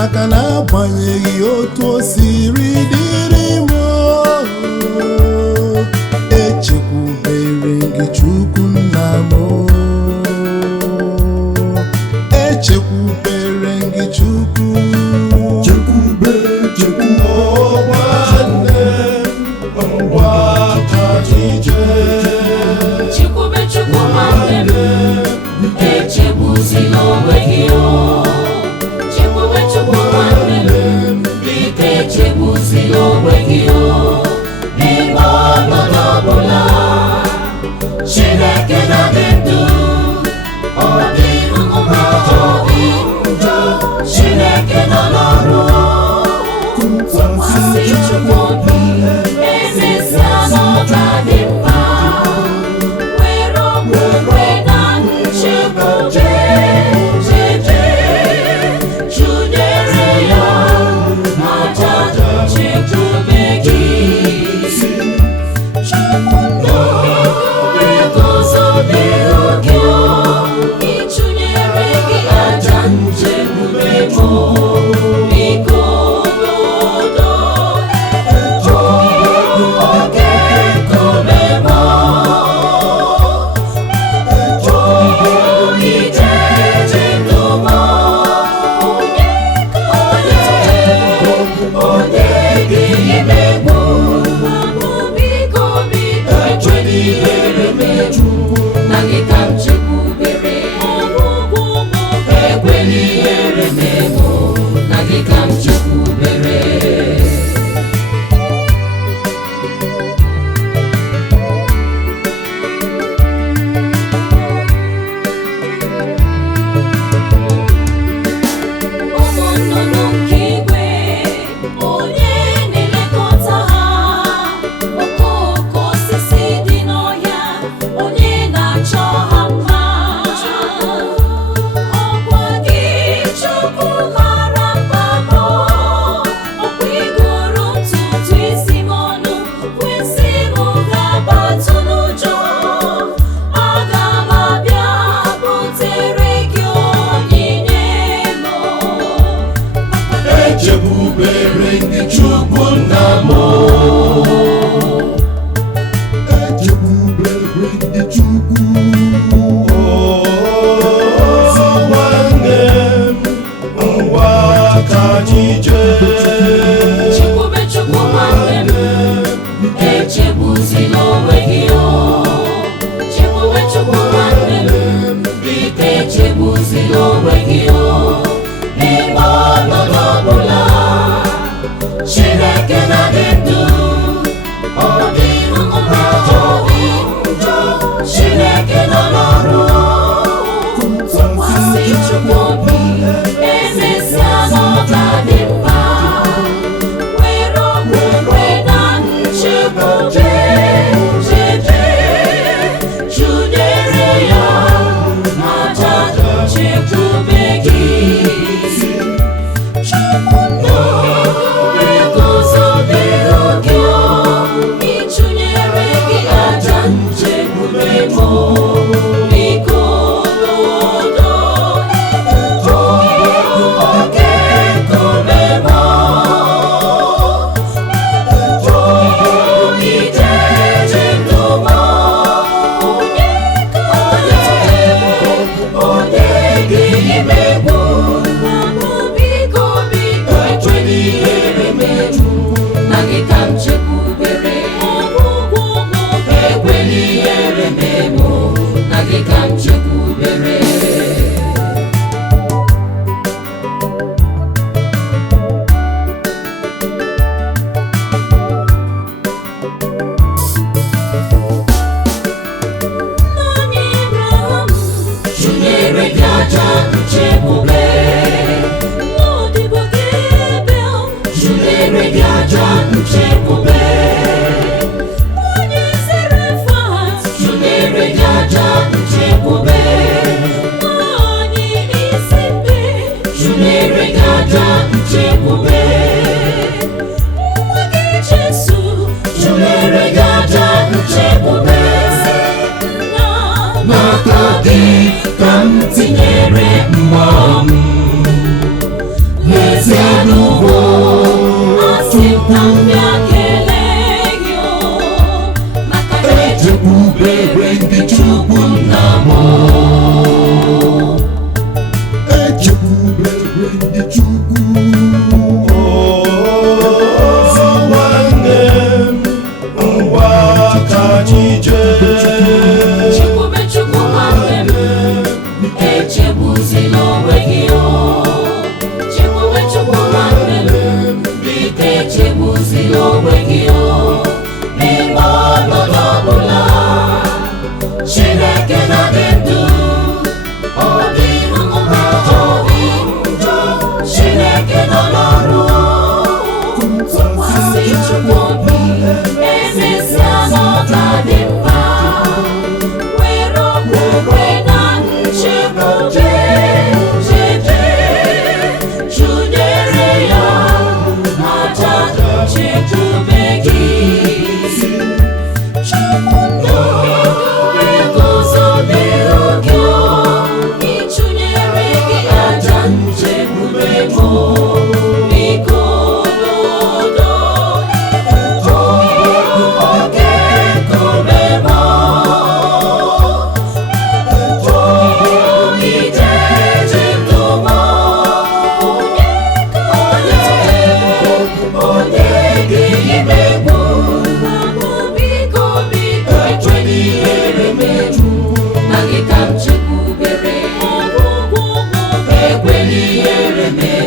maka na agbanyeghị otu o siri dịrị m, echekwubere gị Chukwu nna m, echekwubere gị Chukwu. Chekwube nwanne ngwa ka ije. Chekwube nwanne m, echegbuzila onwe gị o. Chekwube nwanne m, biko echegbuzila onwe gị o. N'ime ọnọdụ ọbụla Chineke na-adị ndụ, ọ dịghị njọ, Chineke nọ n'ọrụ. Tụkwasị Chukwu obi, emesịa na ọ ga-adị mma. Were okwukwe na nchekwube chụnyere ya aja nchekwube gị. Ịchụnyere gị aja nchekwube m, biko n'udo, oke nkume m, ije ndụ m, onye ga-emegbu biko ekwela ihere meju na gị ka m chekwubere. Ekwela ihere megbu na gị ka m chekwubere. Ụmụ nnụnụ nke igwe, onye na-elekọta ha? Okooko osisi dị n'ọhịa, onye na-achọ ha mma? Ọkwa gị Chukwu mara mma m, ọkwa igoro ntutu isi m ọnụ, kwesị m ga-agbatu n'ụjọ. Aga m abịa butere gị onyinye m. Echekwubere gị Chukwu nna m, echekwubere gị Chukwu. Nwanne m ngwa ka ije. Chekwube nwanne m, echegbuzila onwe gị o. Chekwube nwanne m, biko echegbuzila onwe gị o. N'ime ọnọdụ ọbụla Chineke na-adị ndụ, ọ dịghị njọ, Chineke nọ n'ọrụ. Tụkwasị Chukwu obi, emesịa na ọ ga-adị mma. Were okwukwe na nchekwube chụnyere ya aja nchekwube gị. Ịchụnyere gị aja nchekwube m, biko n'udo, oke nkume m, ije ndụ m, onye ga-emegbu biko ekwela ihere meju na gị ka m chekwubere. Ekwela ihere megbu na gị ka m chekwubere. Onye Abraham chụnyere gị aja nchekwube. N'odibo gị Ebel chụnyere gị aja nchekwube. Onye Zarefat chụnyere gị aja nchekwube. Onye isi mbe chụnyere gị aja nchekwube. Nwa gị Jesu chụnyere gị aja nchekwube. N'aka gị ka m tinyere mmụọ m, n'ezie n'ihere mee